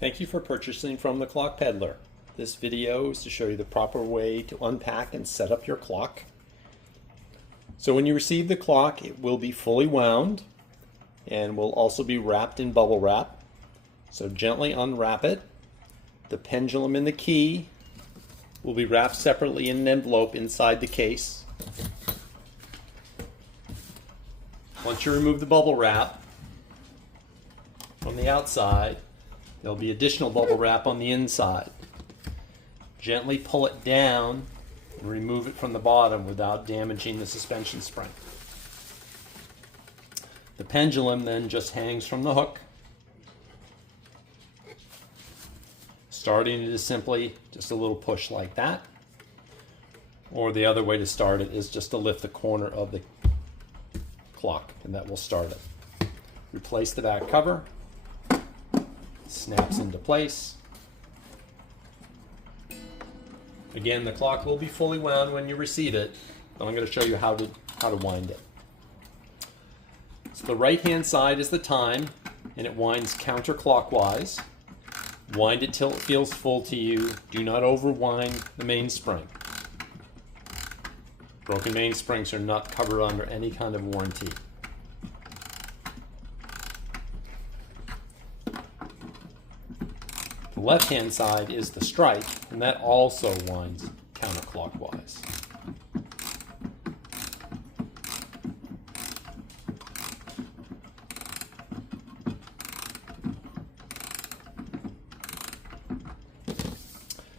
Thank you for purchasing from the Clock Peddler. This video is to show you the proper way to unpack and set up your clock. So when you receive the clock, it will be fully wound and will also be wrapped in bubble wrap. So gently unwrap it. The pendulum and the key will be wrapped separately in an envelope inside the case. Once you remove the bubble wrap from the outside, there'll be additional bubble wrap on the inside. Gently pull it down and remove it from the bottom without damaging the suspension spring. The pendulum then just hangs from the hook. Starting it is simply just a little push like that. Or the other way to start it is just to lift the corner of the clock, and that will start it. Replace the back cover. Snaps into place. Again, the clock will be fully wound when you receive it, but I'm going to show you how to wind it. So the right hand side is the time, and it winds counterclockwise. Wind it till it feels full to you. Do not overwind the mainspring. Broken mainsprings are not covered under any kind of warranty. The left-hand side is the strike, and that also winds counterclockwise.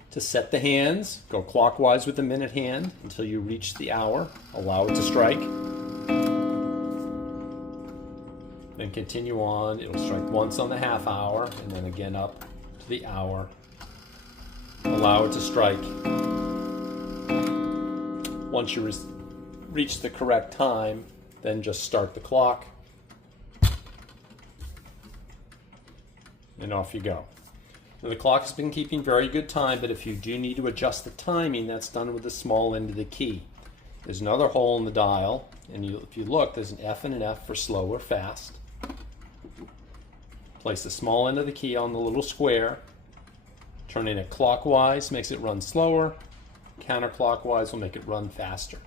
To set the hands, go clockwise with the minute hand until you reach the hour. Allow it to strike. Then continue on. It'll strike once on the half hour, and then again up to the hour. Allow it to strike. Once you reach the correct time, then just start the clock, and off you go. Now, the clock has been keeping very good time, but if you do need to adjust the timing, that's done with the small end of the key. There's another hole in the dial, and if you look, there's an F and an F for slow or fast. Place the small end of the key on the little square. Turning it clockwise makes it run slower. Counterclockwise will make it run faster.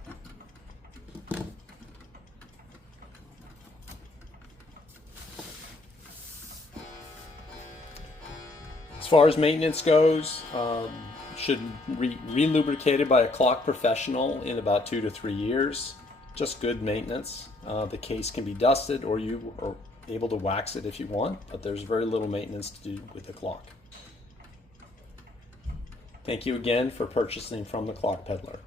As far as maintenance goes, should be re-lubricated by a clock professional in about 2 to 3 years. Just good maintenance. The case can be dusted, or you are able to wax it if you want, but there's very little maintenance to do with the clock. Thank you again for purchasing from the Clock Peddler.